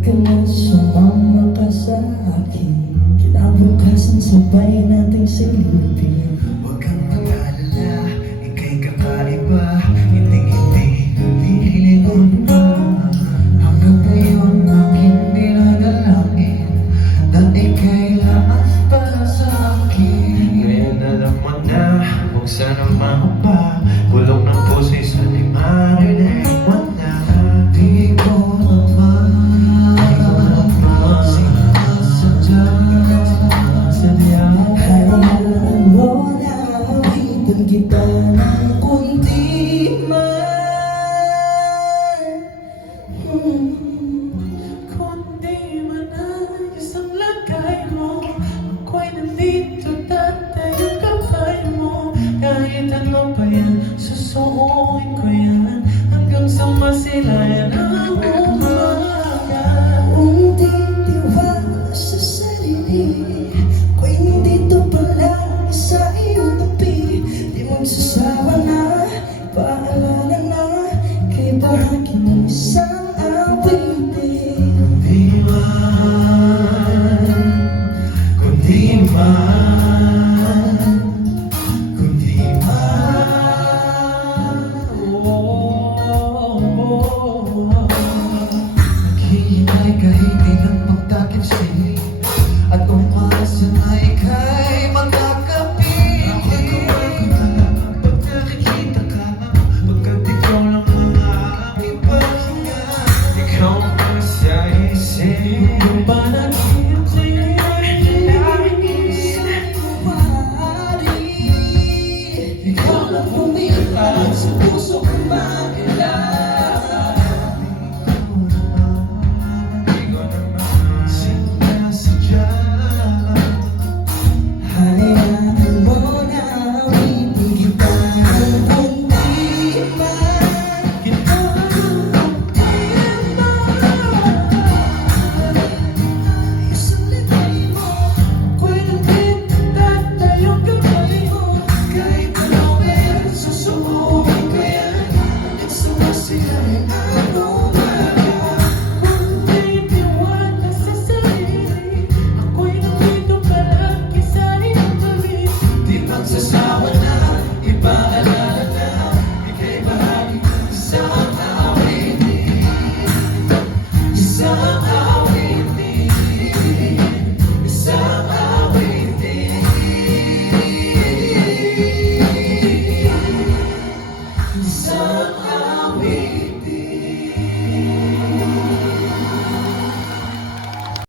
ka na sumama ka sa akin. Kinabukasan sabay nating silipin. Huwag kang mag-alala, ika'y kakaiba. Hindi ko na hanggang ngayon aking dinadalangin na ika'y lakas para sa akin. Ngayon alam mo na, huwag sana makapa. Bulong ng puso'y sana'y marinig mo na. Di ko naman sinasadya. Hayaan mo na awitin kita ng kunti man. Kundi man ang isang lagay mo, ako'y nandito dati yung kapay mo. Kahit ano pa yan, susuoin ko yan hanggang sa masilayan ang umaga. Kung di tiwala sa sarili, ako'y nandito palagi sa iyong tabi. Di magsasawa na, paalala na, kay bahagi ng isang awitin. Kundi man, kundi man, naghihintay kahit di ng pagtakip sa'yo at umasa na ika'y magkakapiling. Pag nakikita ka, pagkat ikaw lang ang aking pahinga, ikaw ang sa isip. Yung ba naghihintay Ikaw na pumirap sa puso ko makilala. Di ko naman sinasadya. Hayaan mo na awitin kita ng kunti man. Isang lagay mo, ako'y nandito dati yung kapay mo. kahit ano meron, susubukin ko yan. Hanggang sa masilayan ang umaga. Huwag tiwala sa sarili, ako'y nandito palagi sa iyong tabi. Di magsasawa na, ipaalala na, ika'y bahagi ng isang awitin. Isang awitin.